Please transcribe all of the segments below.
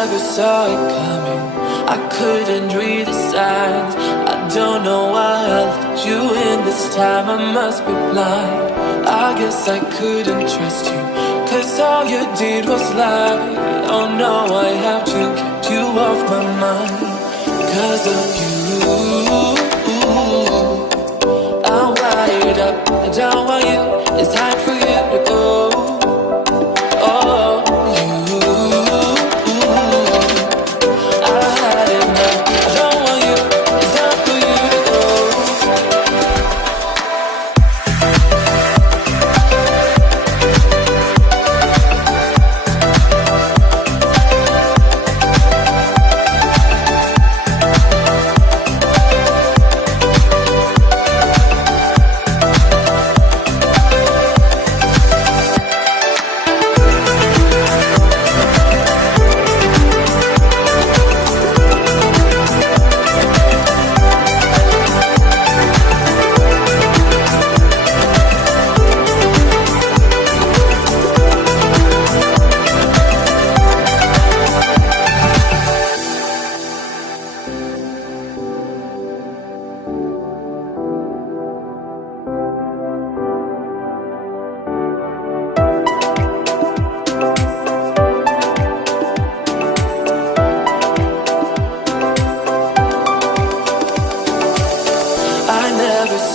never saw it coming. I couldn't read the signs. I don't know why I let you in this time. I must be blind. I guess I couldn't trust you, 'cause all you did was lie. Oh no, I have to keep you off my mind. 'Cause of you, I'm wired up. I don't want you. It's time for you to go. Oh, you, I had enough. I don't want you. It's time for you to go.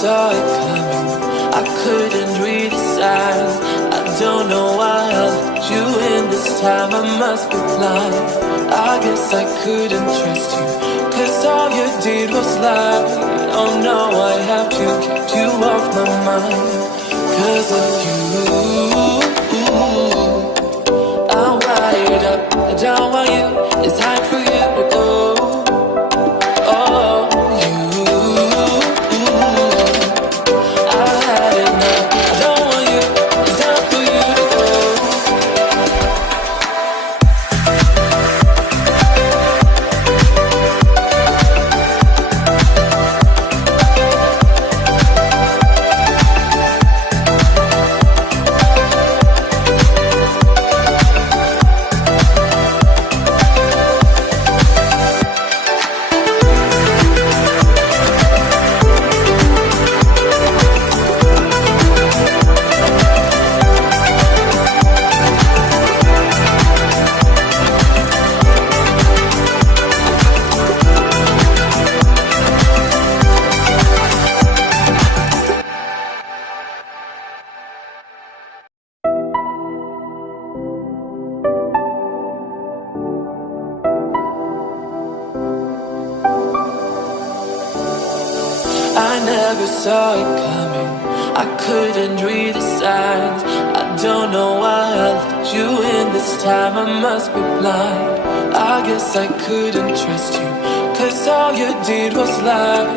Saw it coming. I couldn't read the signs. I don't know why I let you in this time. I must be blind. I guess I couldn't trust you, 'cause all you did was lie. Oh no, I have to keep you off my mind. 'Cause of you, I'm wired up. I don't want you. It's time for you to go. Oh, I never saw it coming. I couldn't read the signs. I don't know why I let you in this time. I must be blind. I guess I couldn't trust you, 'cause all you did was lie.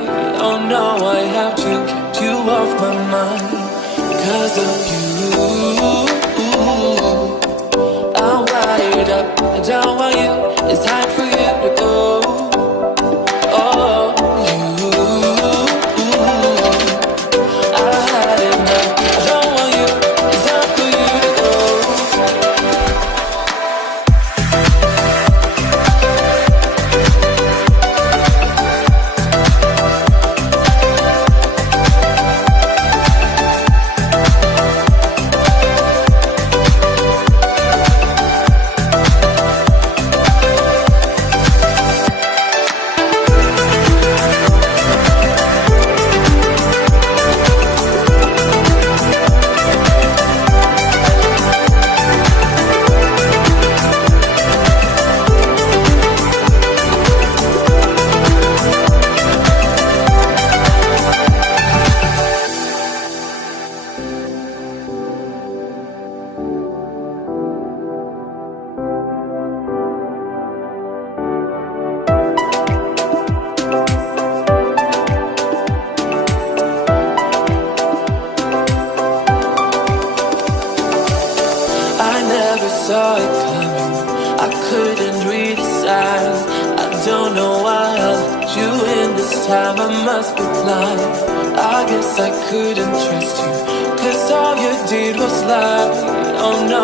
Oh no, I have to keep you off my mind. 'Cause of you, I'm wired up. I don't want you. It's time for you to go. Oh, saw it coming. I couldn't read the signs. I don't know why I let you in this time. I must be blind. I guess I couldn't trust you, 'cause all you did was lie. Oh no.